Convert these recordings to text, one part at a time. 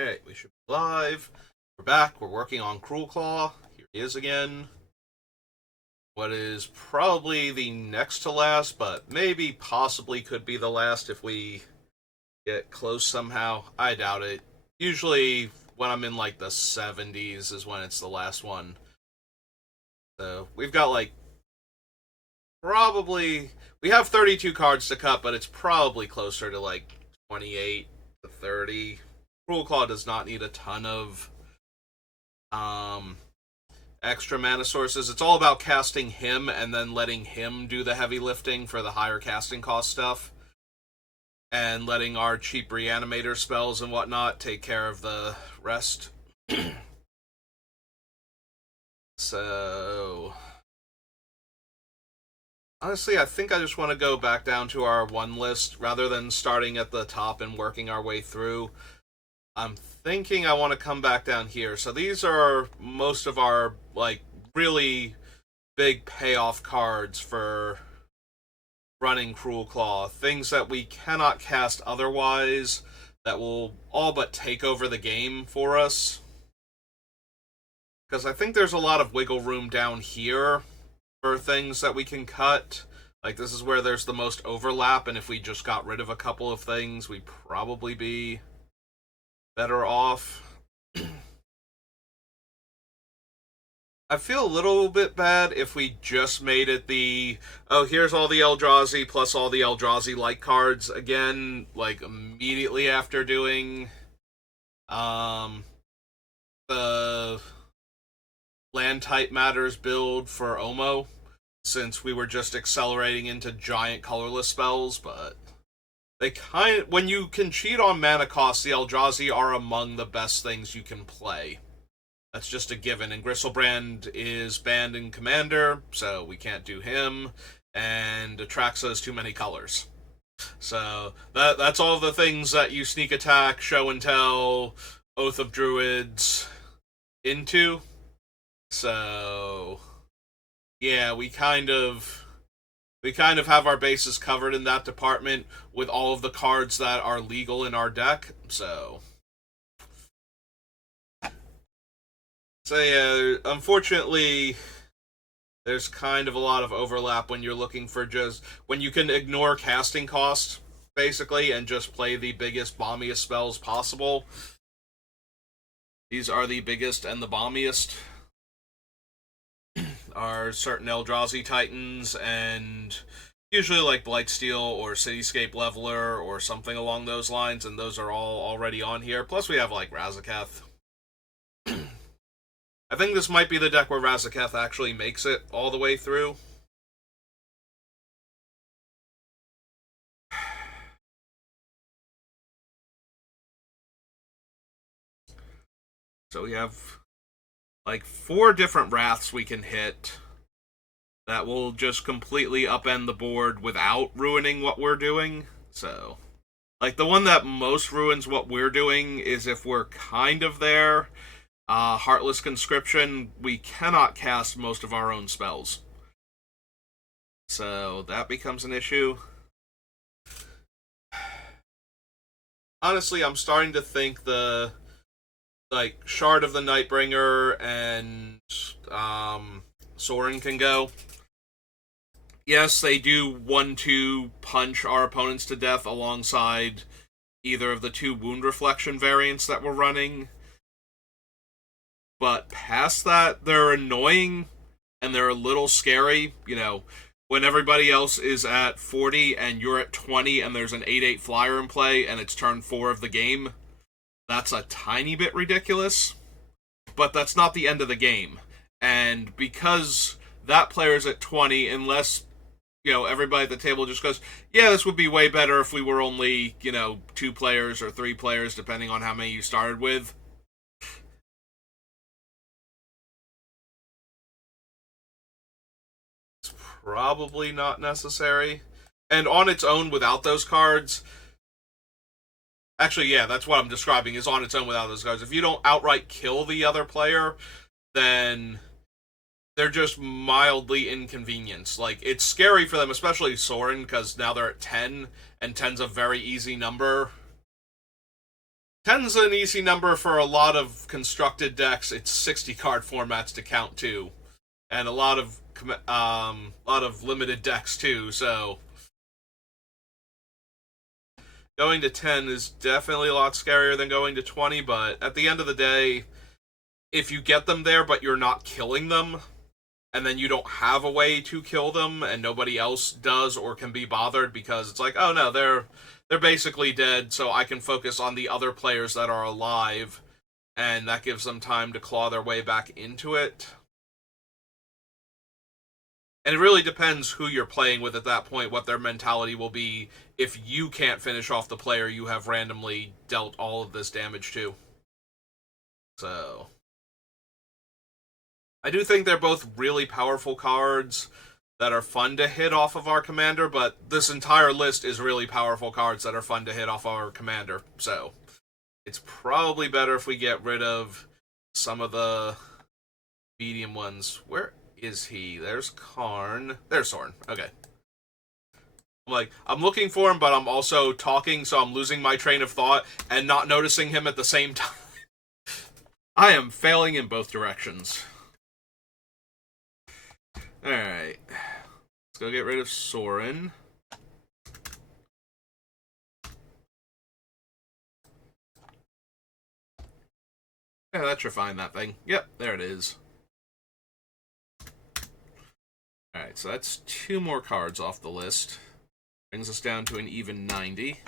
Alright, we should be live. We're back. We're working on Cruelclaw. Here he is again. What is probably the next to last, but maybe possibly could be the last if we get close somehow. I doubt it. Usually when I'm in like the 70s is when it's the last one. So we've got like probably we have 32 cards to cut, but it's probably closer to like 28 to 30. Cruelclaw does not need a ton of extra mana sources. It's all about casting him and then letting him do the heavy lifting for the higher casting cost stuff. And letting our cheap reanimator spells and whatnot take care of the rest. So honestly, I think I just want to go back down to our one list rather than starting at the top and working our way through. I'm thinking I want to come back down here. So these are most of our, like, really big payoff cards for running Cruelclaw. Things that we cannot cast otherwise that will all but take over the game for us. Because I think there's a lot of wiggle room down here for things that we can cut. Like, this is where there's the most overlap, and if we just got rid of a couple of things, we'd probably be better off. I feel a little bit bad if we just made it the, oh, here's all the Eldrazi plus all the Eldrazi-like cards again, like, immediately after doing the land type matters build for Omo, since we were just accelerating into giant colorless spells, but they when you can cheat on mana costs, the Eldrazi are among the best things you can play. That's just a given. And Gristlebrand is banned in Commander, so we can't do him. And Atraxa is too many colors. So that's all the things that you sneak attack, show and tell, Oath of Druids into. So yeah, we kind of have our bases covered in that department with all of the cards that are legal in our deck. So yeah, unfortunately, there's kind of a lot of overlap when you're looking for when you can ignore casting cost, basically, and just play the biggest, bombiest spells possible. These are the biggest and the bombiest. Are certain Eldrazi Titans, and usually like Blightsteel or Cityscape Leveler or something along those lines, and those are all already on here. Plus we have like Razaketh. I think this might be the deck where Razaketh actually makes it all the way through. So we have like 4 different Wraths we can hit that will just completely upend the board without ruining what we're doing. So, like, the one that most ruins what we're doing is if we're kind of there. Heartless Conscription, we cannot cast most of our own spells. So, that becomes an issue. Honestly, I'm starting to think the Shard of the Nightbringer and Sorin can go. Yes, they do 1-2 punch our opponents to death alongside either of the 2 Wound Reflection variants that we're running. But past that, they're annoying and they're a little scary. You know, when everybody else is at 40 and you're at 20 and there's an 8/8 flyer in play and it's turn 4 of the game, that's a tiny bit ridiculous, but that's not the end of the game. And because that player's at 20, unless, you know, everybody at the table just goes, yeah, this would be way better if we were only, you know, 2 players or 3 players, depending on how many you started with. It's probably not necessary. And on its own, without those cards, actually, yeah, that's what I'm describing, is on its own without those cards. If you don't outright kill the other player, then they're just mildly inconvenienced. Like, it's scary for them, especially Sorin, because now they're at 10, and 10's a very easy number. 10's an easy number for a lot of constructed decks. It's 60 card formats to count too, and a lot of limited decks too. So going to 10 is definitely a lot scarier than going to 20. But at the end of the day, if you get them there but you're not killing them, and then you don't have a way to kill them, and nobody else does or can be bothered because it's like, oh no, they're basically dead, so I can focus on the other players that are alive, and that gives them time to claw their way back into it. And it really depends who you're playing with at that point, what their mentality will be if you can't finish off the player you have randomly dealt all of this damage to. So I do think they're both really powerful cards that are fun to hit off of our commander, but this entire list is really powerful cards that are fun to hit off our commander. So it's probably better if we get rid of some of the medium ones. Where is he? There's Karn. There's Soren. Okay. I'm looking for him, but I'm also talking, so I'm losing my train of thought and not noticing him at the same time. I am failing in both directions. Alright. Let's go get rid of Soren. Yeah, that should find that thing. Yep, there it is. Alright, so that's 2 more cards off the list. Brings us down to an even 90.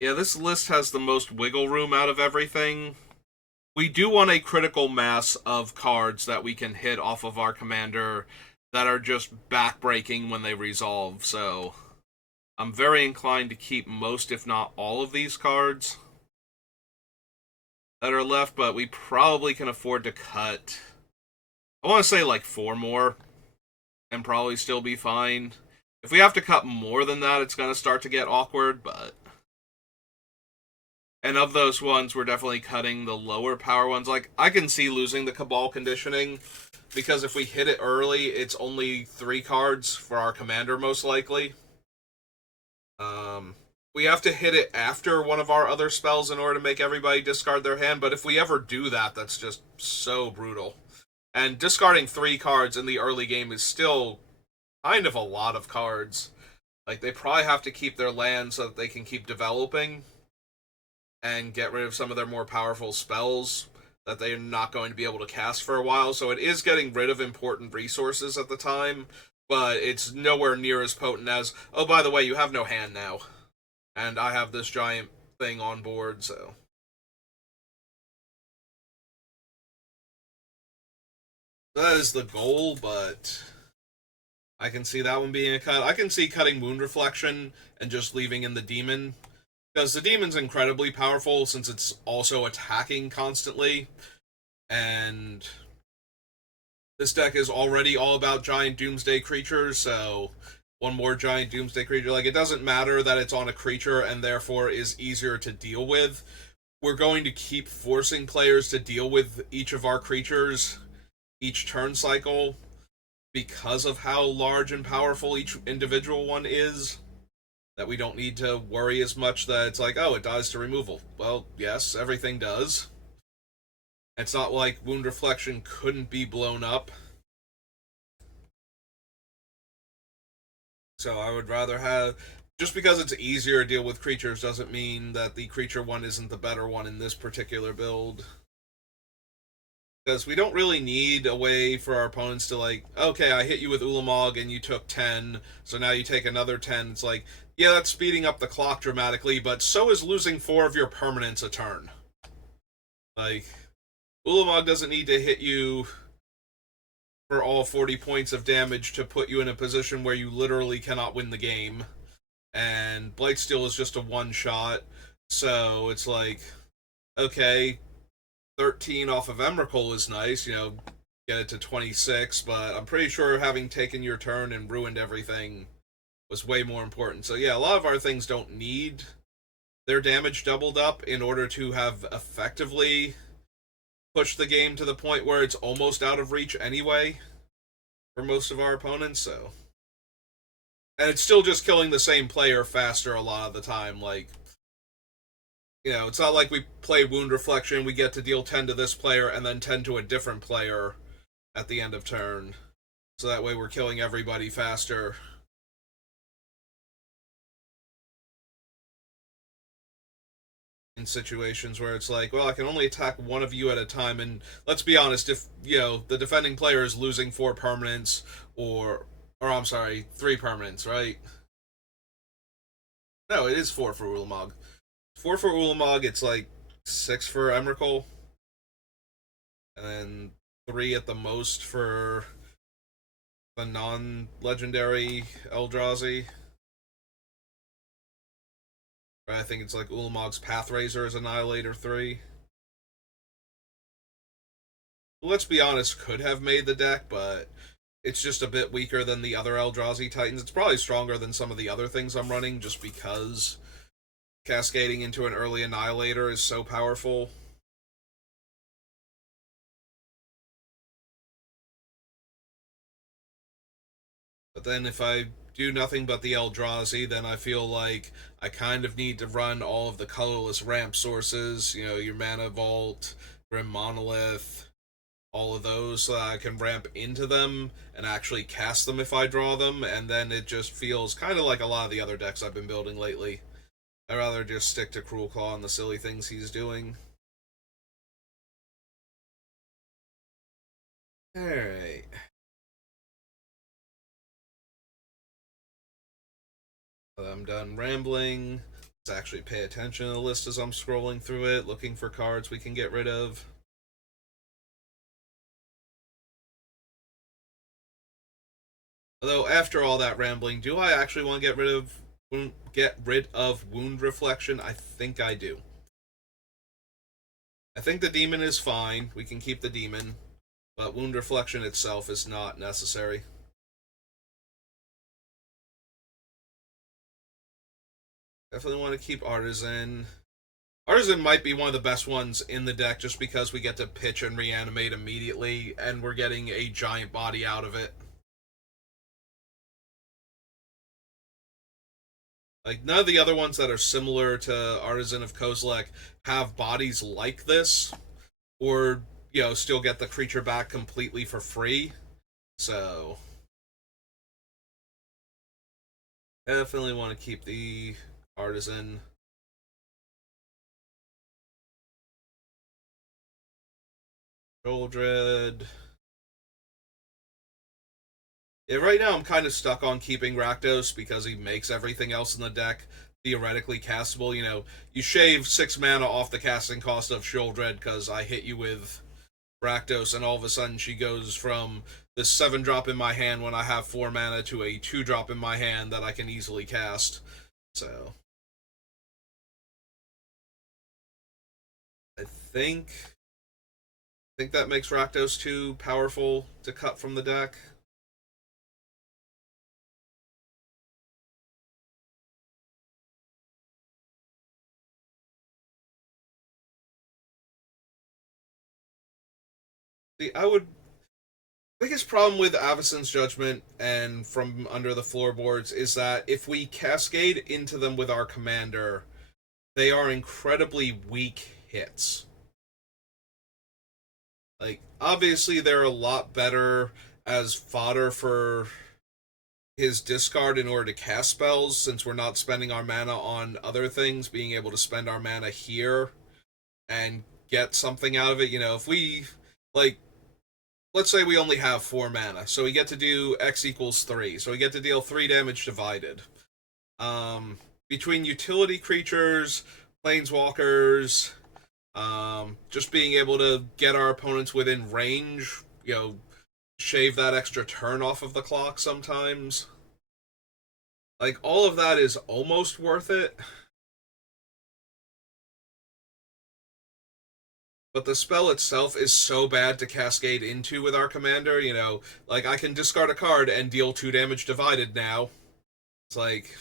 Yeah, this list has the most wiggle room out of everything. We do want a critical mass of cards that we can hit off of our commander that are just backbreaking when they resolve, so I'm very inclined to keep most, if not all, of these cards that are left, but we probably can afford to cut, I want to say like 4 more, and probably still be fine. If we have to cut more than that, it's going to start to get awkward, but... And of those ones, we're definitely cutting the lower power ones. Like, I can see losing the Cabal conditioning, because if we hit it early, it's only 3 cards for our commander, most likely. We have to hit it after one of our other spells in order to make everybody discard their hand, but if we ever do that, that's just so brutal. And discarding 3 cards in the early game is still kind of a lot of cards. Like, they probably have to keep their land so that they can keep developing and get rid of some of their more powerful spells that they're not going to be able to cast for a while. So it is getting rid of important resources at the time, but it's nowhere near as potent as, oh, by the way, you have no hand now. And I have this giant thing on board, so... That is the goal, but I can see that one being a cut. I can see cutting Wound Reflection and just leaving in the Demon, because the Demon's incredibly powerful since it's also attacking constantly, and this deck is already all about giant Doomsday creatures, so one more giant Doomsday creature, like, it doesn't matter that it's on a creature and therefore is easier to deal with. We're going to keep forcing players to deal with each of our creatures each turn cycle because of how large and powerful each individual one is, that we don't need to worry as much that it's like, oh, it dies to removal. Well, yes, everything does. It's not like Wound Reflection couldn't be blown up. So I would rather have... Just because it's easier to deal with creatures doesn't mean that the creature one isn't the better one in this particular build. Because we don't really need a way for our opponents to, like, okay, I hit you with Ulamog and you took 10, so now you take another 10. It's like, yeah, that's speeding up the clock dramatically, but so is losing 4 of your permanents a turn. Like, Ulamog doesn't need to hit you for all 40 points of damage to put you in a position where you literally cannot win the game. And Blightsteel is just a one-shot, so it's like, okay, 13 off of Emrakul is nice, get it to 26, but I'm pretty sure having taken your turn and ruined everything was way more important. So yeah, a lot of our things don't need their damage doubled up in order to have effectively pushed the game to the point where it's almost out of reach anyway for most of our opponents, so... And it's still just killing the same player faster a lot of the time. Like, it's not like we play Wound Reflection, we get to deal 10 to this player and then 10 to a different player at the end of turn. So that way we're killing everybody faster. In situations where it's like, well, I can only attack one of you at a time, and let's be honest, if the defending player is losing 4 permanents, or I'm sorry, 3 permanents, right? No, it is 4 for Ulamog. 4 for Ulamog, it's like 6 for Emrakul, and then 3 at the most for the non-legendary Eldrazi. I think it's like Ulamog's Pathrazor is Annihilator 3. Let's be honest, could have made the deck, but it's just a bit weaker than the other Eldrazi Titans. It's probably stronger than some of the other things I'm running just because cascading into an early Annihilator is so powerful. But then if I do nothing but the Eldrazi, then I feel like I kind of need to run all of the colorless ramp sources, your Mana Vault, Grim Monolith, all of those, so that I can ramp into them and actually cast them if I draw them, and then it just feels kind of like a lot of the other decks I've been building lately. I'd rather just stick to Cruelclaw and the silly things he's doing. Alright. I'm done rambling. Let's actually pay attention to the list as I'm scrolling through it, looking for cards we can get rid of. Although after all that rambling, do I actually want to get rid of Wound Reflection? I think I do. I think the demon is fine. We can keep the demon, but Wound Reflection itself is not necessary. Definitely want to keep Artisan. Artisan might be one of the best ones in the deck just because we get to pitch and reanimate immediately, and we're getting a giant body out of it. Like, none of the other ones that are similar to Artisan of Kozilek have bodies like this, or, still get the creature back completely for free. So, definitely want to keep the Artisan. Goldred. Yeah, right now I'm kind of stuck on keeping Rakdos because he makes everything else in the deck theoretically castable. You shave 6 mana off the casting cost of Sheoldred because I hit you with Rakdos, and all of a sudden she goes from this 7-drop in my hand when I have 4 mana to a 2-drop in my hand that I can easily cast. So, I think that makes Rakdos too powerful to cut from the deck. See, biggest problem with Avacyn's Judgment and From Under the Floorboards is that if we cascade into them with our commander, they are incredibly weak hits. Like, obviously, they're a lot better as fodder for his discard in order to cast spells, since we're not spending our mana on other things, being able to spend our mana here and get something out of it. If we, like, let's say we only have 4 mana, so we get to do X equals 3, so we get to deal 3 damage divided. Between utility creatures, planeswalkers, just being able to get our opponents within range, shave that extra turn off of the clock sometimes. Like, all of that is almost worth it. But the spell itself is so bad to cascade into with our commander, like, I can discard a card and deal 2 damage divided now. It's like,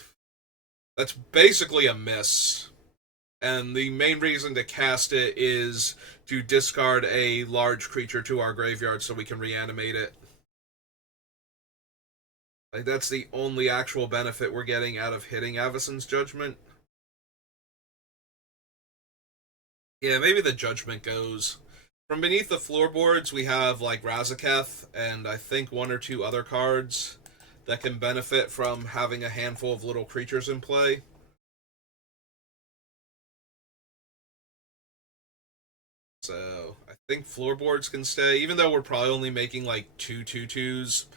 that's basically a miss. And the main reason to cast it is to discard a large creature to our graveyard so we can reanimate it. Like, that's the only actual benefit we're getting out of hitting Avacyn's Judgment. Yeah, maybe the Judgment goes. From beneath the floorboards, we have, like, Razaketh, and I think one or two other cards that can benefit from having a handful of little creatures in play. So, I think floorboards can stay, even though we're probably only making, like, 2/2/2s.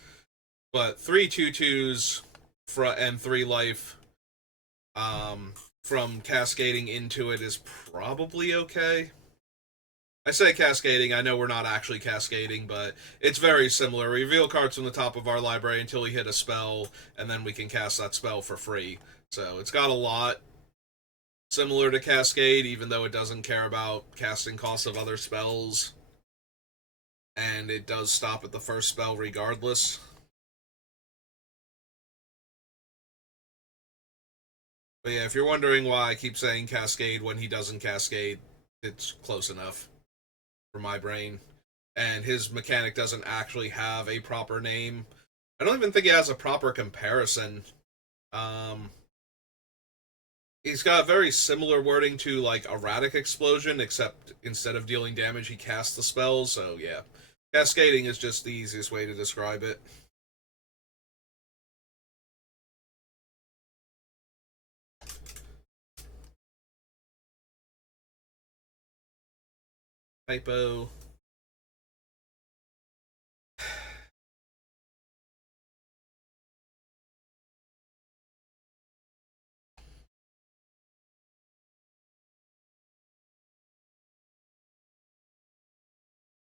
But 3/2/2s and 3 life from cascading into it is probably okay. I say cascading, I know we're not actually cascading, but it's very similar. Reveal cards from the top of our library until we hit a spell, and then we can cast that spell for free. So it's got a lot similar to Cascade, even though it doesn't care about casting costs of other spells. And it does stop at the first spell regardless. But yeah, if you're wondering why I keep saying Cascade when he doesn't Cascade, it's close enough for my brain. And his mechanic doesn't actually have a proper name. I don't even think he has a proper comparison. Um, he's got very similar wording to like Erratic Explosion, except instead of dealing damage, he casts the spells. So yeah, cascading is just the easiest way to describe it. Typo.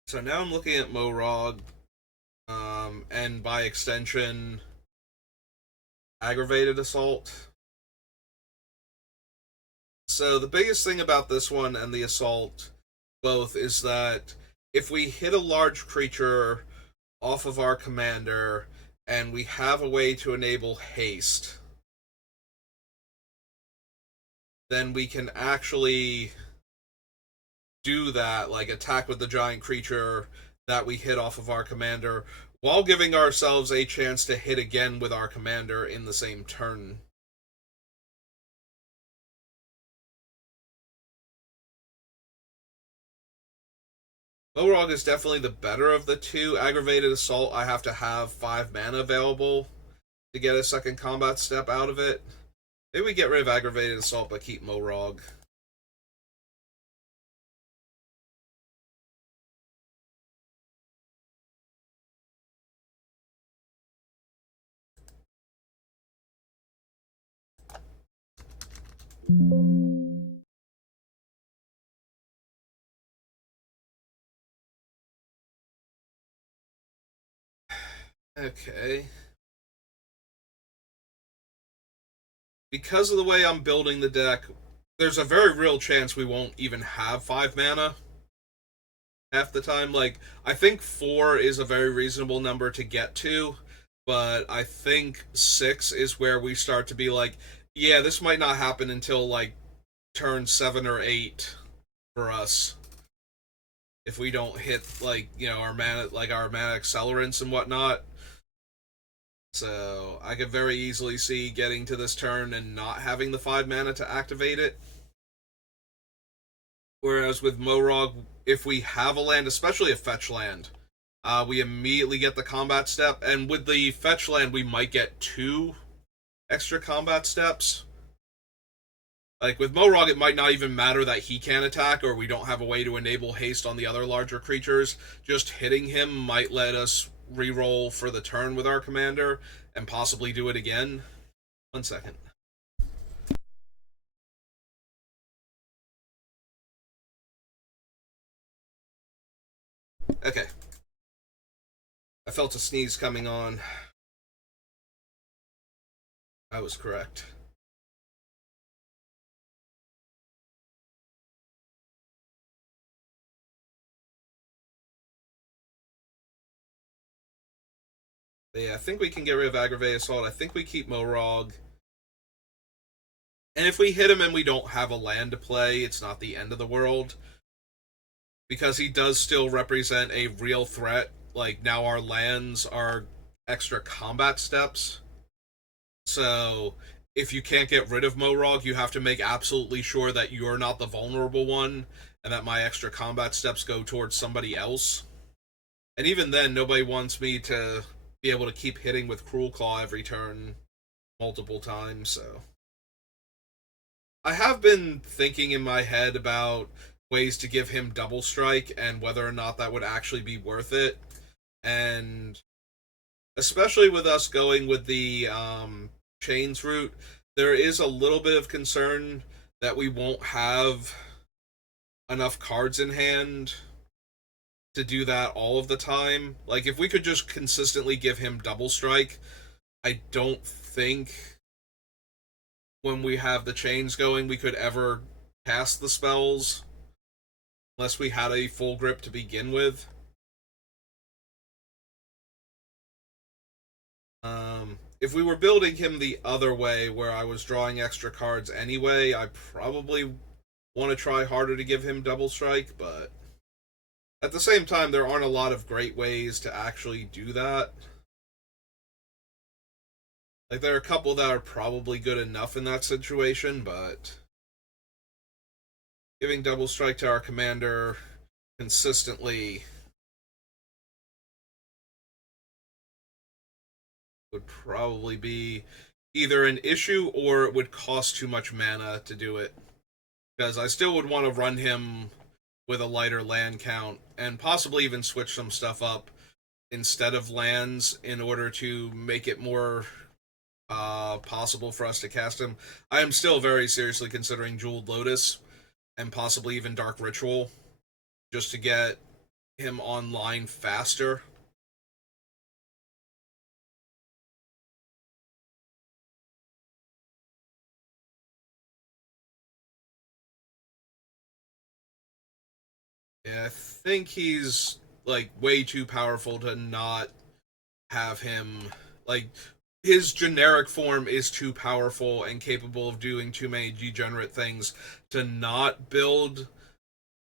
So now I'm looking at Morog, and by extension, Aggravated Assault. So the biggest thing about this one and the Assault both is that if we hit a large creature off of our commander and we have a way to enable haste, then we can actually do that, like attack with the giant creature that we hit off of our commander, while giving ourselves a chance to hit again with our commander in the same turn. Morog is definitely the better of the two. Aggravated Assault, I have to have 5 mana available to get a second combat step out of it. Maybe we get rid of Aggravated Assault but keep Morog. Okay. Because of the way I'm building the deck, there's a very real chance we won't even have 5 mana half the time. Like, I think 4 is a very reasonable number to get to, but I think 6 is where we start to be like, yeah, this might not happen until like turn 7 or 8 for us. If we don't hit like, our mana accelerants and whatnot. So I could very easily see getting to this turn and not having the 5 mana to activate it. Whereas with Morog, if we have a land, especially a fetch land, we immediately get the combat step. And with the fetch land, we might get 2 extra combat steps. Like with Morog, it might not even matter that he can attack, or we don't have a way to enable haste on the other larger creatures. Just hitting him might let us reroll for the turn with our commander and possibly do it again. 1 second. Okay. I felt a sneeze coming on. I was correct. But yeah, I think we can get rid of Aggravated Assault. I think we keep Morog. And if we hit him and we don't have a land to play, it's not the end of the world. Because he does still represent a real threat. Like, now our lands are extra combat steps. So if you can't get rid of Morog, you have to make absolutely sure that you're not the vulnerable one and that my extra combat steps go towards somebody else. And even then, nobody wants me to be able to keep hitting with Cruelclaw every turn multiple times, so. I have been thinking in my head about ways to give him double strike and whether or not that would actually be worth it. And especially with us going with the chains route, there is a little bit of concern that we won't have enough cards in hand to do that all of the time. Like, if we could just consistently give him double strike, I don't think when we have the chains going we could ever cast the spells unless we had a full grip to begin with. If we were building him the other way, where I was drawing extra cards anyway, I probably want to try harder to give him double strike, but at the same time, there aren't a lot of great ways to actually do that. Like, there are a couple that are probably good enough in that situation, but giving double strike to our commander consistently would probably be either an issue or it would cost too much mana to do it. Because I still would want to run him with a lighter land count and possibly even switch some stuff up instead of lands in order to make it more possible for us to cast him. I am still very seriously considering Jeweled Lotus and possibly even Dark Ritual just to get him online faster. Yeah, I think he's like way too powerful to not have him, like, his generic form is too powerful and capable of doing too many degenerate things to not build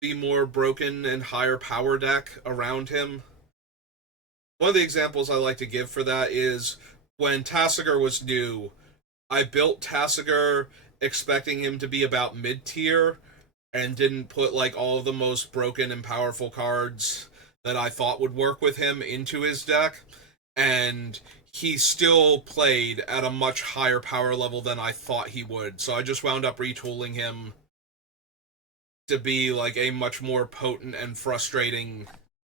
the more broken and higher power deck around him. One of the examples I like to give for that is when Tasigur was new, I built Tasigur expecting him to be about mid tier and didn't put like all of the most broken and powerful cards that I thought would work with him into his deck. And he still played at a much higher power level than I thought he would. So I just wound up retooling him to be like a much more potent and frustrating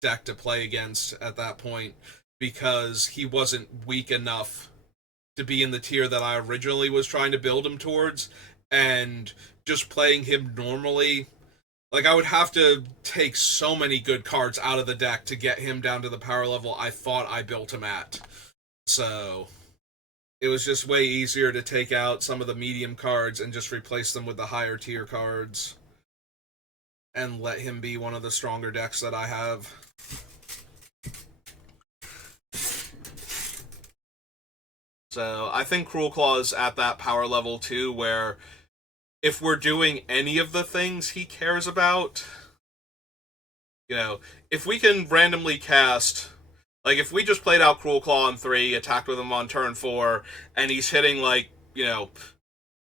deck to play against at that point because he wasn't weak enough to be in the tier that I originally was trying to build him towards. And just playing him normally, like, I would have to take so many good cards out of the deck to get him down to the power level I thought I built him at. So it was just way easier to take out some of the medium cards and just replace them with the higher tier cards and let him be one of the stronger decks that I have. So I think Cruelclaw is at that power level too, where if we're doing any of the things he cares about, you know, if we can randomly cast, like, if we just played out Cruelclaw on 3, attacked with him on turn 4, and he's hitting, like, you know,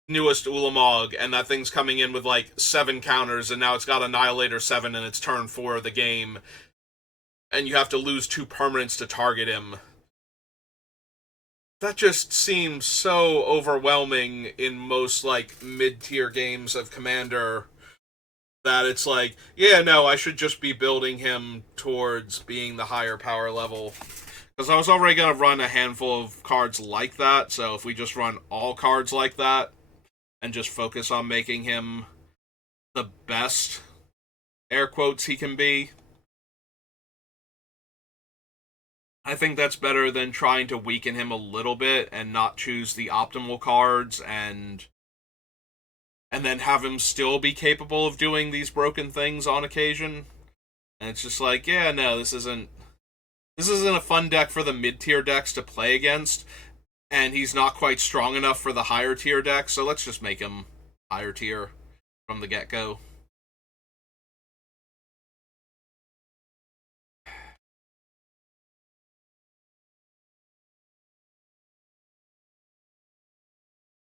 newest Ulamog, and that thing's coming in with, like, 7 counters, and now it's got Annihilator 7, and it's turn 4 of the game, and you have to lose 2 permanents to target him. That just seems so overwhelming in most, like, mid-tier games of Commander that it's like, yeah, no, I should just be building him towards being the higher power level. Because I was already going to run a handful of cards like that, so if we just run all cards like that and just focus on making him the best, air quotes, he can be, I think that's better than trying to weaken him a little bit and not choose the optimal cards and then have him still be capable of doing these broken things on occasion. And it's just like, yeah, no, this isn't a fun deck for the mid-tier decks to play against, and he's not quite strong enough for the higher tier decks, so let's just make him higher tier from the get-go.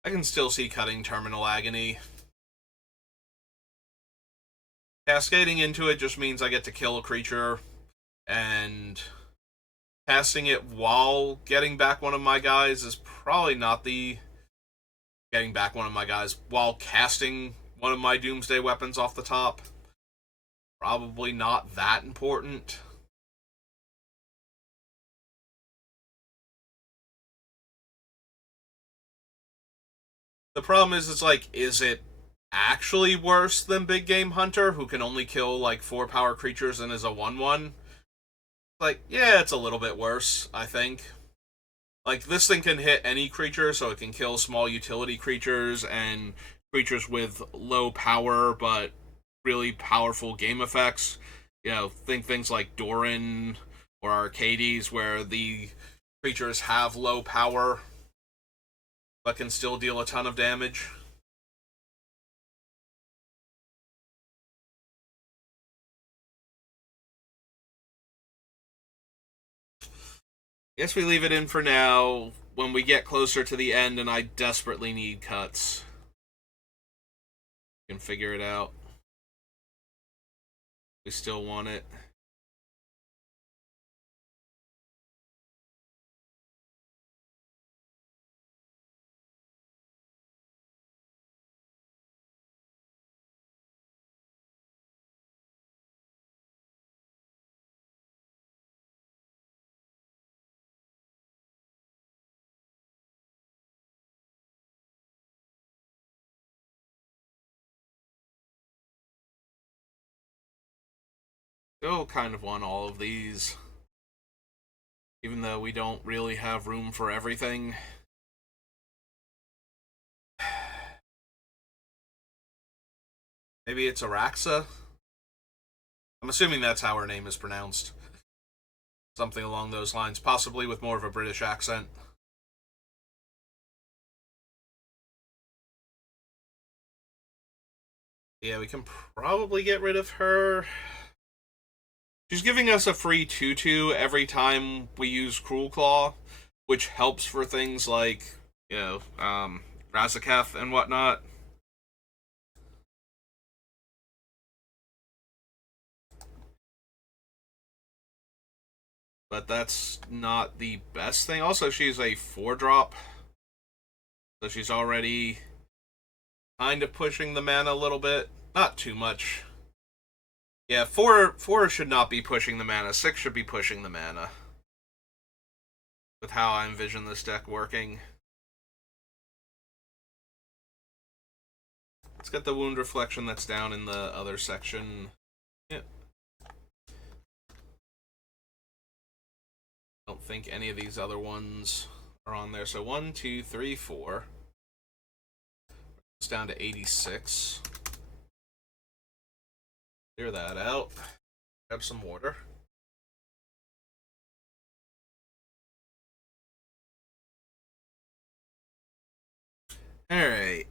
I can still see cutting Terminal Agony. Cascading into it just means I get to kill a creature, and casting it while getting back one of my guys is probably not the getting back one of my guys while casting one of my Doomsday weapons off the top. Probably not that important. The problem is, it's like, is it actually worse than Big Game Hunter, who can only kill like 4 power creatures and is a 1/1? Like, yeah, it's a little bit worse, I think. Like, this thing can hit any creature, so it can kill small utility creatures and creatures with low power but really powerful game effects. Think things like Doran or Arcades, where the creatures have low power but can still deal a ton of damage. Guess we leave it in for now. When we get closer to the end and I desperately need cuts, we can figure it out. We still want it. Still kind of want all of these, even though we don't really have room for everything. Maybe it's Araxa? I'm assuming that's how her name is pronounced. Something along those lines, possibly with more of a British accent. Yeah, we can probably get rid of her. She's giving us a free 2/2 every time we use Cruelclaw, which helps for things like, Razaketh and whatnot. But that's not the best thing. Also, she's a 4-drop, so she's already kind of pushing the mana a little bit. Not too much. Yeah, four should not be pushing the mana. 6 should be pushing the mana. With how I envision this deck working. Let's get the wound reflection that's down in the other section. Yep. Don't think any of these other ones are on there. So 1, 2, 3, 4. It's down to 86. Clear that out. Grab some water. Alright.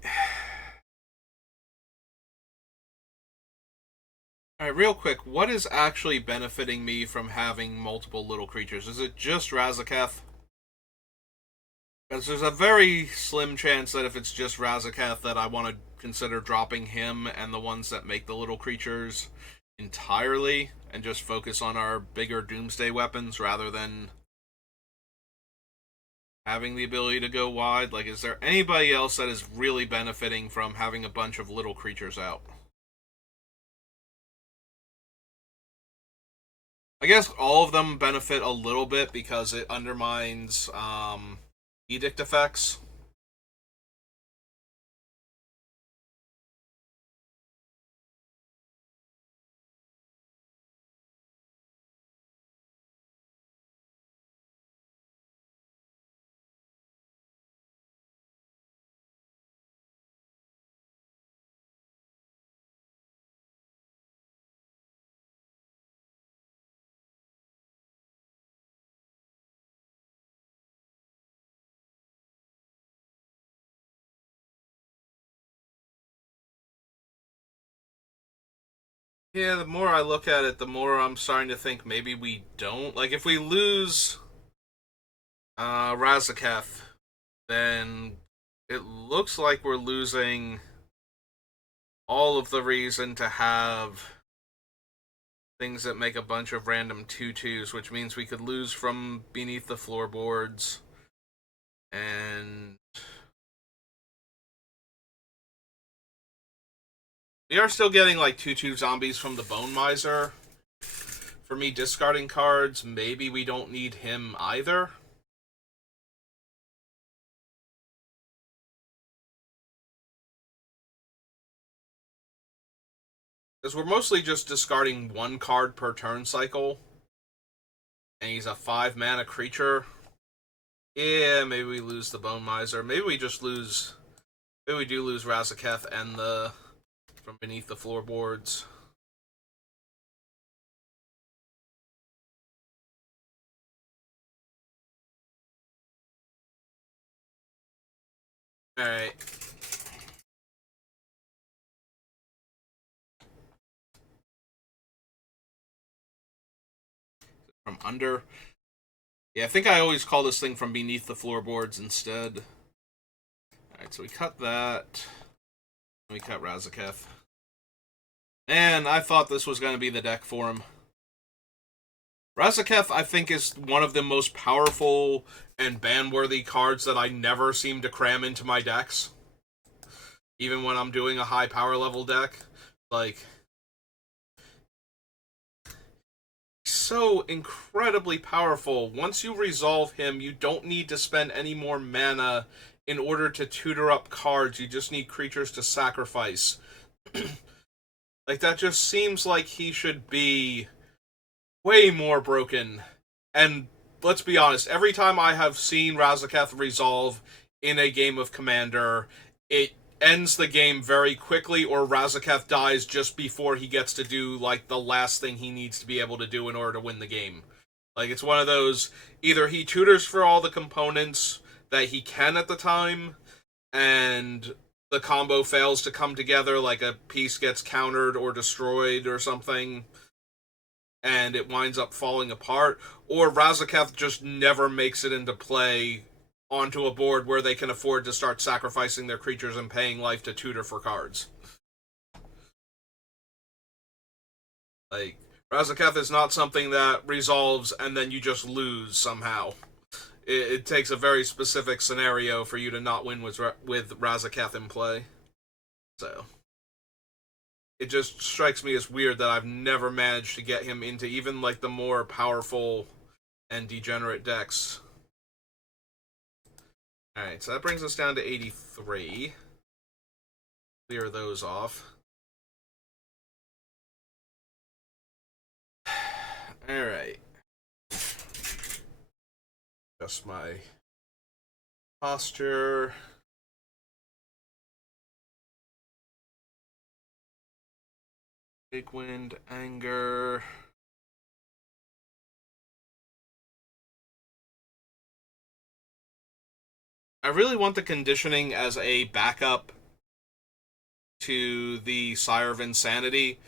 Alright, real quick, what is actually benefiting me from having multiple little creatures? Is it just Razaketh? Because there's a very slim chance that if it's just Razaketh that I want to consider dropping him and the ones that make the little creatures entirely and just focus on our bigger Doomsday weapons rather than having the ability to go wide. Like, is there anybody else that is really benefiting from having a bunch of little creatures out? I guess all of them benefit a little bit because it undermines edict effects. Yeah, the more I look at it, the more I'm starting to think maybe we don't. Like, if we lose Razaketh, then it looks like we're losing all of the reason to have things that make a bunch of random 2/2s, which means we could lose from beneath the floorboards. And we are still getting like 2/2 zombies from the Bone Miser. For me, discarding cards, maybe we don't need him either. Because we're mostly just discarding one card per turn cycle. And he's a 5-mana creature. Yeah, maybe we lose the Bone Miser. Maybe we just lose... Maybe we do lose Razaketh and the... from beneath the floorboards. Alright. From under. Yeah, I think I always call this thing from beneath the floorboards instead. Alright, so we cut that. We cut Razaketh. And I thought this was going to be the deck for him. Razaketh, I think, is one of the most powerful and ban-worthy cards that I never seem to cram into my decks. Even when I'm doing a high power level deck. Like, so incredibly powerful. Once you resolve him, you don't need to spend any more mana in order to tutor up cards. You just need creatures to sacrifice. Like, that just seems like he should be way more broken. And let's be honest, every time I have seen Razaketh resolve in a game of Commander, it ends the game very quickly, or Razaketh dies just before he gets to do, like, the last thing he needs to be able to do in order to win the game. Like, it's one of those, either he tutors for all the components that he can at the time, and the combo fails to come together, like a piece gets countered or destroyed or something, and it winds up falling apart, or Razaketh just never makes it into play onto a board where they can afford to start sacrificing their creatures and paying life to tutor for cards. Like, Razaketh is not something that resolves and then you just lose somehow. It takes a very specific scenario for you to not win with Razaketh in play. So it just strikes me as weird that I've never managed to get him into even like the more powerful and degenerate decks. Alright, so that brings us down to 83. Clear those off. Alright. Just my posture. Big wind, anger. I really want the conditioning as a backup to the Sire of Insanity,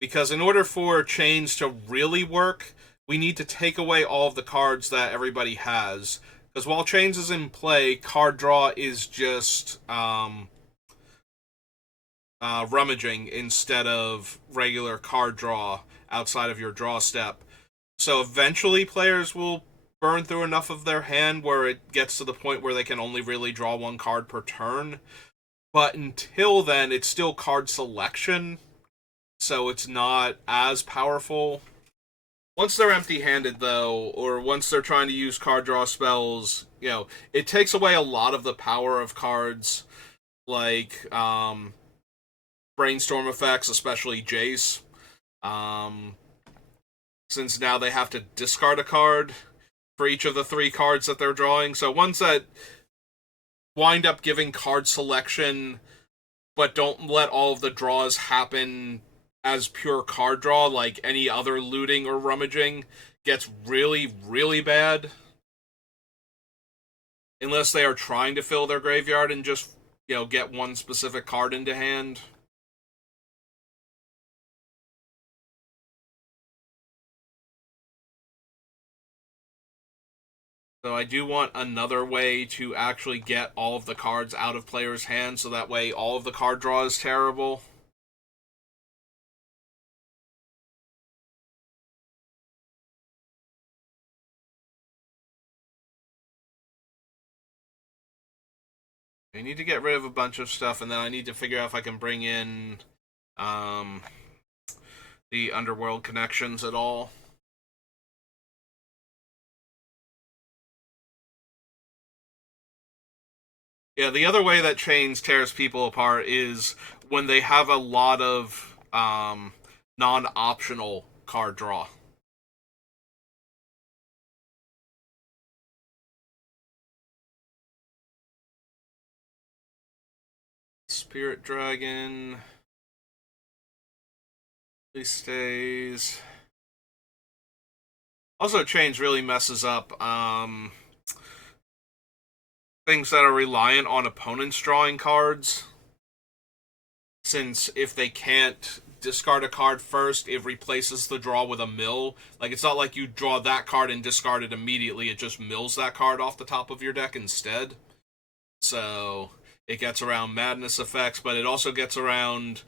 because in order for chains to really work, we need to take away all of the cards that everybody has. Because while chains is in play, card draw is just rummaging instead of regular card draw outside of your draw step. So eventually players will burn through enough of their hand where it gets to the point where they can only really draw one card per turn. But until then, it's still card selection, so it's not as powerful. Once they're empty-handed, though, or once they're trying to use card draw spells, it takes away a lot of the power of cards, like brainstorm effects, especially Jace. Since now they have to discard a card for each of the 3 cards that they're drawing. So ones that wind up giving card selection, but don't let all of the draws happen as pure card draw, like any other looting or rummaging, gets really, really bad. Unless they are trying to fill their graveyard and just, get one specific card into hand. So I do want another way to actually get all of the cards out of players' hands, so that way all of the card draw is terrible. I need to get rid of a bunch of stuff, and then I need to figure out if I can bring in um, the underworld connections at all. Yeah, the other way that chains tears people apart is when they have a lot of non-optional card draw. Spirit Dragon. He stays. Also, chains really messes up things that are reliant on opponents drawing cards. Since if they can't discard a card first, it replaces the draw with a mill. Like, it's not like you draw that card and discard it immediately, it just mills that card off the top of your deck instead. So it gets around madness effects, but it also gets around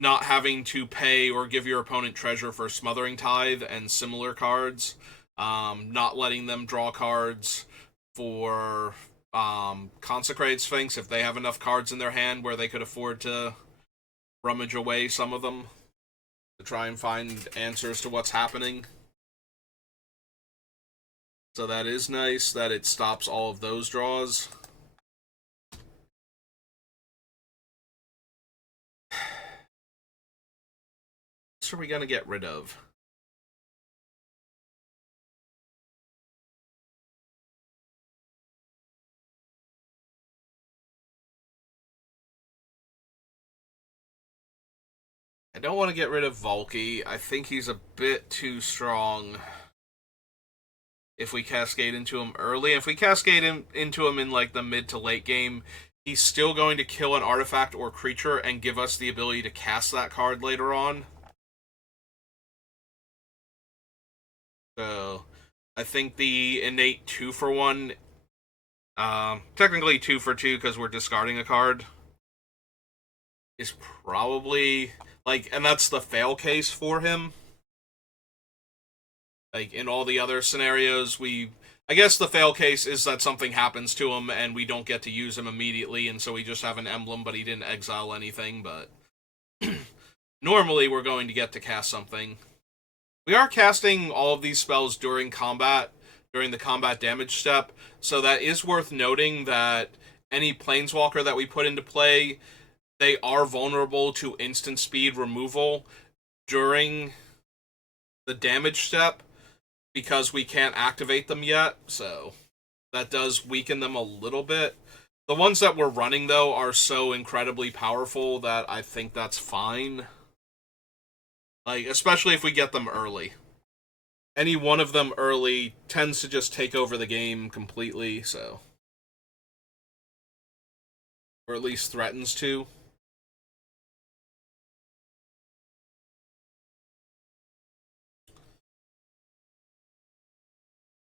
not having to pay or give your opponent treasure for Smothering Tithe and similar cards. Not letting them draw cards for Consecrated Sphinx if they have enough cards in their hand where they could afford to rummage away some of them to try and find answers to what's happening. So that is nice that it stops all of those draws. What are we gonna get rid of? I don't want to get rid of Volky. I think he's a bit too strong if we cascade into him early. If we cascade into him in like the mid to late game, he's still going to kill an artifact or creature and give us the ability to cast that card later on. So I think the innate 2-for-1, technically 2-for-2 because we're discarding a card, is probably like, and that's the fail case for him. Like in all the other scenarios, I guess the fail case is that something happens to him and we don't get to use him immediately, and so we just have an emblem, but he didn't exile anything. But normally we're going to get to cast something. We are casting all of these spells during combat, during the combat damage step, so that is worth noting that any planeswalker that we put into play, they are vulnerable to instant speed removal during the damage step because we can't activate them yet, so that does weaken them a little bit. The ones that we're running, though, are so incredibly powerful that I think that's fine. Like, especially if we get them early. Any one of them early tends to just take over the game completely, so. Or at least threatens to.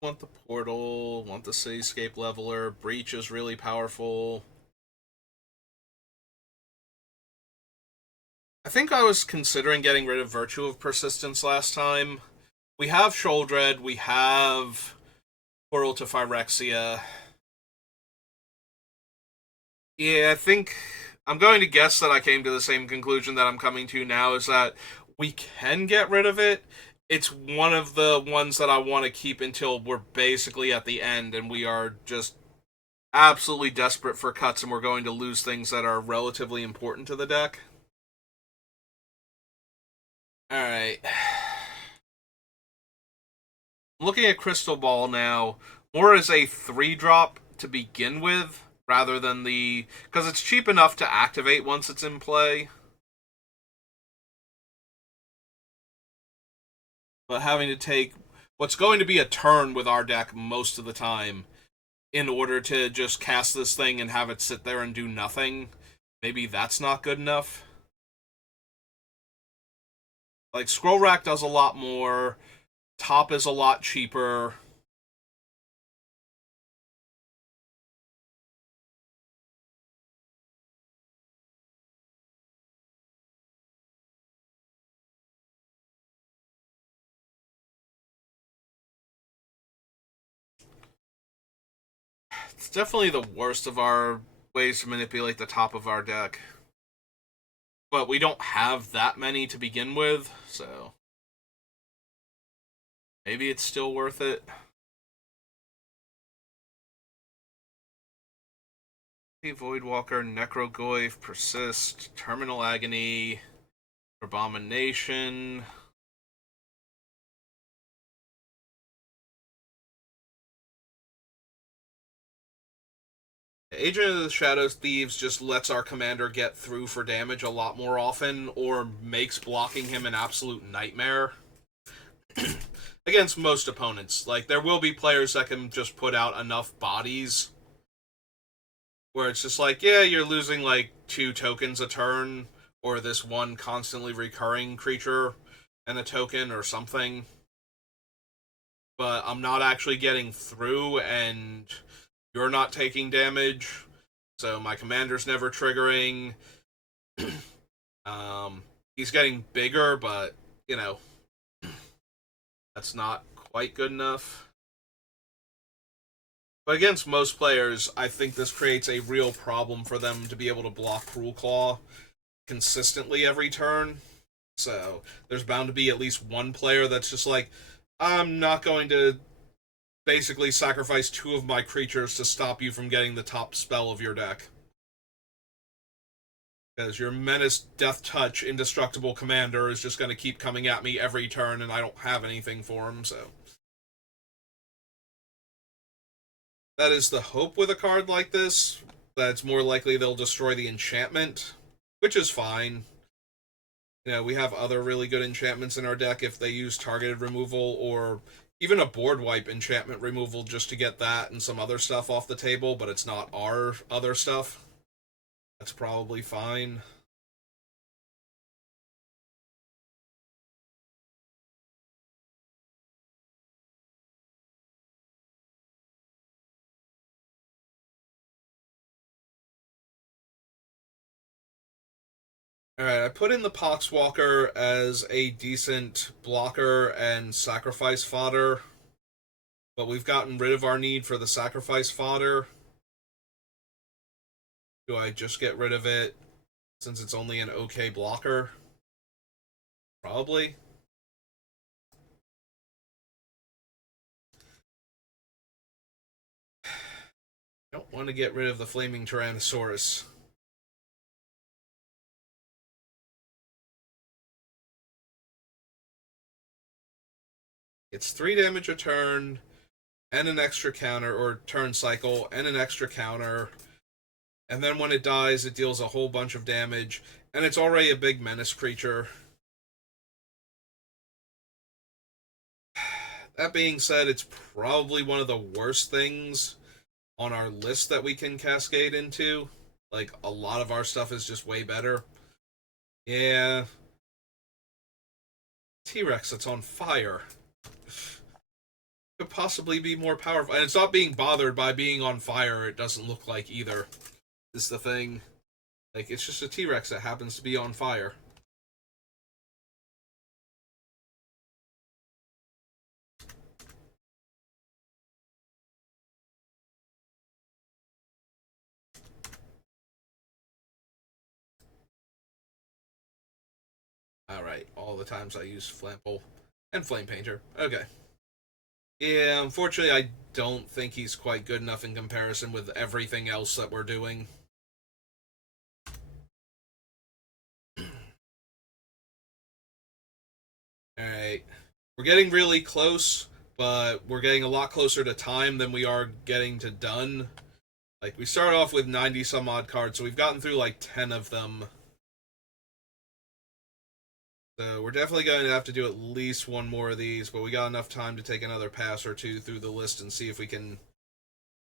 Want the portal, want the cityscape leveler. Breach is really powerful. I think I was considering getting rid of Virtue of Persistence last time. We have Sholdred, we have Portal to Phyrexia. Yeah, I think I'm going to guess that I came to the same conclusion that I'm coming to now, is that we can get rid of it. It's one of the ones that I want to keep until we're basically at the end and we are just absolutely desperate for cuts and we're going to lose things that are relatively important to the deck. Alright. Looking at Crystal Ball now, more as a 3-drop to begin with, rather than the... because it's cheap enough to activate once it's in play. But having to take what's going to be a turn with our deck most of the time in order to just cast this thing and have it sit there and do nothing, maybe that's not good enough. Like, Scroll Rack does a lot more. Top is a lot cheaper. It's definitely the worst of our ways to manipulate the top of our deck. But we don't have that many to begin with, so maybe it's still worth it. Voidwalker, Necrogoyf, Persist, Terminal Agony, Abomination. Agent of the Shadows Thieves just lets our commander get through for damage a lot more often, or makes blocking him an absolute nightmare. Against most opponents. Like, there will be players that can just put out enough bodies where it's just like, yeah, you're losing like 2 tokens a turn, or this one constantly recurring creature and a token or something. But I'm not actually getting through, and you're not taking damage, so my commander's never triggering. He's getting bigger, but, you know, that's not quite good enough. But against most players, I think this creates a real problem for them to be able to block Cruelclaw consistently every turn. So there's bound to be at least one player that's just like, I'm not going to basically sacrifice 2 of my creatures to stop you from getting the top spell of your deck. Because your Menace, Death Touch, Indestructible Commander is just going to keep coming at me every turn, and I don't have anything for him, so. That is the hope with a card like this, that it's more likely they'll destroy the enchantment, which is fine. You know, we have other really good enchantments in our deck if they use targeted removal, or even a board wipe enchantment removal just to get that and some other stuff off the table, but it's not our other stuff. That's probably fine. Alright, I put in the Poxwalker as a decent blocker and sacrifice fodder, but we've gotten rid of our need for the sacrifice fodder. Do I just get rid of it since it's only an okay blocker? Probably. Don't want to get rid of the Flaming Tyrannosaurus. It's 3 damage a turn, and an extra counter, or turn cycle, and an extra counter. And then when it dies, it deals a whole bunch of damage, and it's already a big menace creature. That being said, it's probably one of the worst things on our list that we can cascade into. Like, a lot of our stuff is just way better. Yeah. T-Rex that's on fire could possibly be more powerful. And it's not being bothered by being on fire, it doesn't look like either. Is the thing. Like, it's just a T-Rex that happens to be on fire. Alright, all the times I use Flample and Flame Painter. Okay. Yeah, unfortunately, I don't think he's quite good enough in comparison with everything else that we're doing. Alright. We're getting really close, but we're getting a lot closer to time than we are getting to done. Like, we start off with 90 some odd cards, so we've gotten through like 10 of them. So we're definitely going to have to do at least one more of these, but we got enough time to take another pass or two through the list and see if we can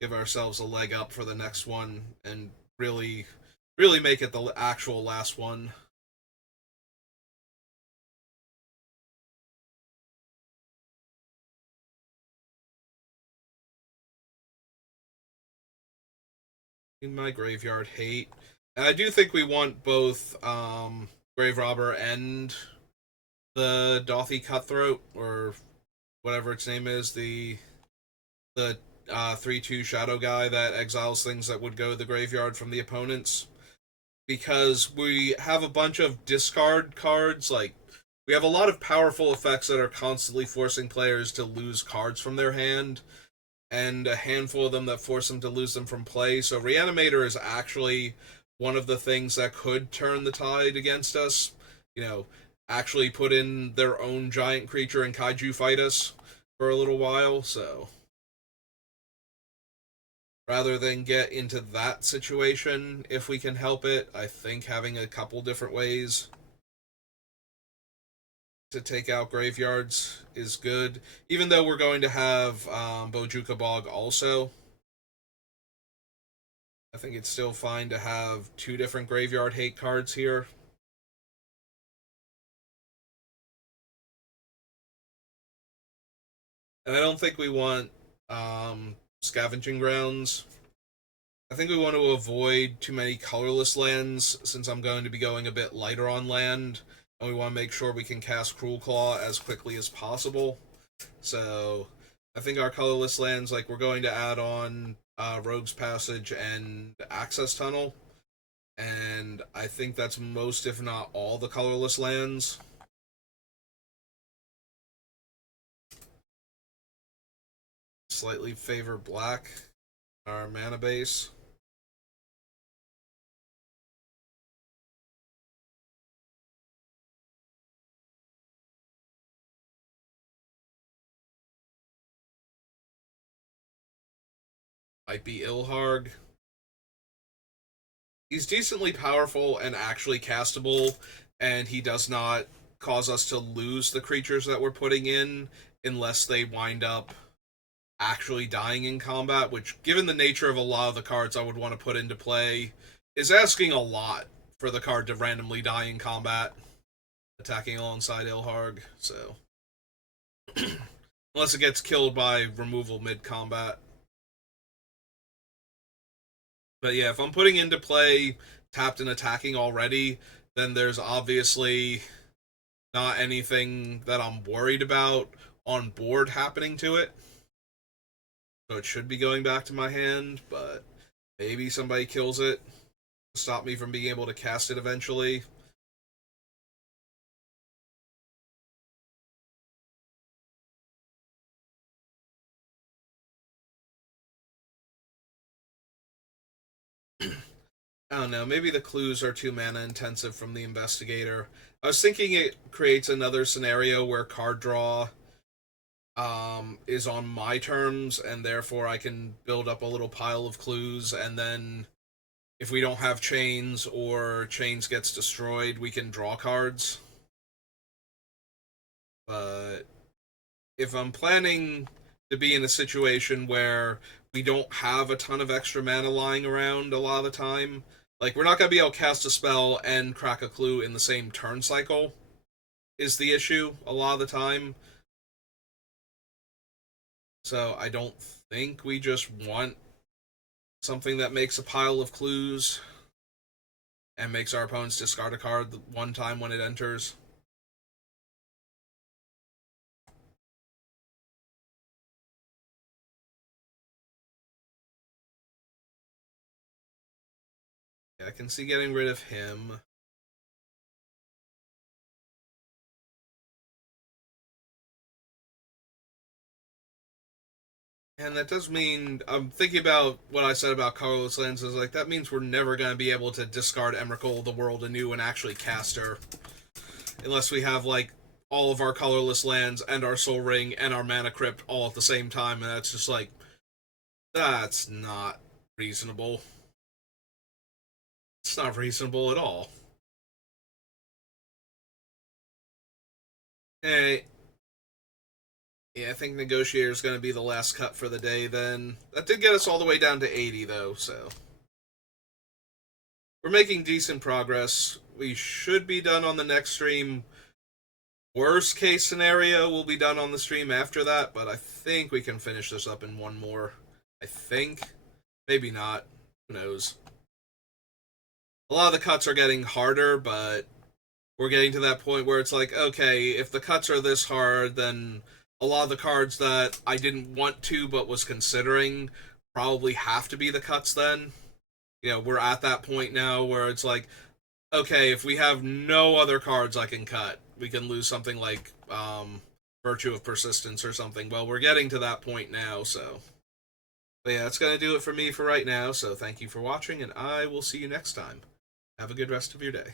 give ourselves a leg up for the next one and really, really make it the actual last one. In my graveyard hate. And I do think we want both Grave Robber and the Dothy Cutthroat, or whatever its name is, the 3/2 Shadow guy that exiles things that would go to the graveyard from the opponents. Because we have a bunch of discard cards, like, we have a lot of powerful effects that are constantly forcing players to lose cards from their hand, and a handful of them that force them to lose them from play. So Reanimator is actually one of the things that could turn the tide against us. You know, actually put in their own giant creature and kaiju fight us for a little while, so rather than get into that situation, if we can help it, I think having a couple different ways to take out graveyards is good. Even though we're going to have Bojuka Bog also, I think it's still fine to have two different graveyard hate cards here. And I don't think we want Scavenging Grounds. I think we want to avoid too many colorless lands since I'm going to be going a bit lighter on land, and we want to make sure we can cast Cruelclaw as quickly as possible. So I think our colorless lands, like, we're going to add on Rogue's Passage and Access Tunnel, and I think that's most, if not all, the colorless lands. Slightly favor black, our mana base. Might be Ilharg. He's decently powerful and actually castable, and he does not cause us to lose the creatures that we're putting in unless they wind up actually dying in combat, which, given the nature of a lot of the cards I would want to put into play, is asking a lot for the card to randomly die in combat, attacking alongside Ilharg, so. Unless it gets killed by removal mid-combat. But yeah, if I'm putting into play tapped and attacking already, then there's obviously not anything that I'm worried about on board happening to it. So it should be going back to my hand, but maybe somebody kills it to stop me from being able to cast it eventually. I don't know, maybe the clues are too mana intensive from the investigator. I was thinking it creates another scenario where card draw is on my terms, and therefore I can build up a little pile of clues, and then if we don't have chains or chains gets destroyed, we can draw cards. But if I'm planning to be in a situation where we don't have a ton of extra mana lying around a lot of the time, like, we're not going to be able to cast a spell and crack a clue in the same turn cycle, is the issue a lot of the time. So I don't think we just want something that makes a pile of clues and makes our opponents discard a card one time when it enters. Yeah, I can see getting rid of him. And that does mean, I'm thinking about what I said about colorless lenses, like, that means we're never going to be able to discard Emrakul the World Anew and actually cast her. Unless we have, like, all of our colorless lands and our Soul Ring and our Mana Crypt all at the same time, and that's just like, that's not reasonable. It's not reasonable at all. Hey, yeah, I think Negotiator is going to be the last cut for the day then. That did get us all the way down to 80, though, so. We're making decent progress. We should be done on the next stream. Worst case scenario, we'll be done on the stream after that, but I think we can finish this up in one more. I think. Maybe not. Who knows? A lot of the cuts are getting harder, but we're getting to that point where it's like, okay, if the cuts are this hard, then a lot of the cards that I didn't want to but was considering probably have to be the cuts then. You know, we're at that point now where it's like, okay, if we have no other cards I can cut, we can lose something like Virtue of Persistence or something. Well, we're getting to that point now, so. But yeah, that's going to do it for me for right now, so thank you for watching, and I will see you next time. Have a good rest of your day.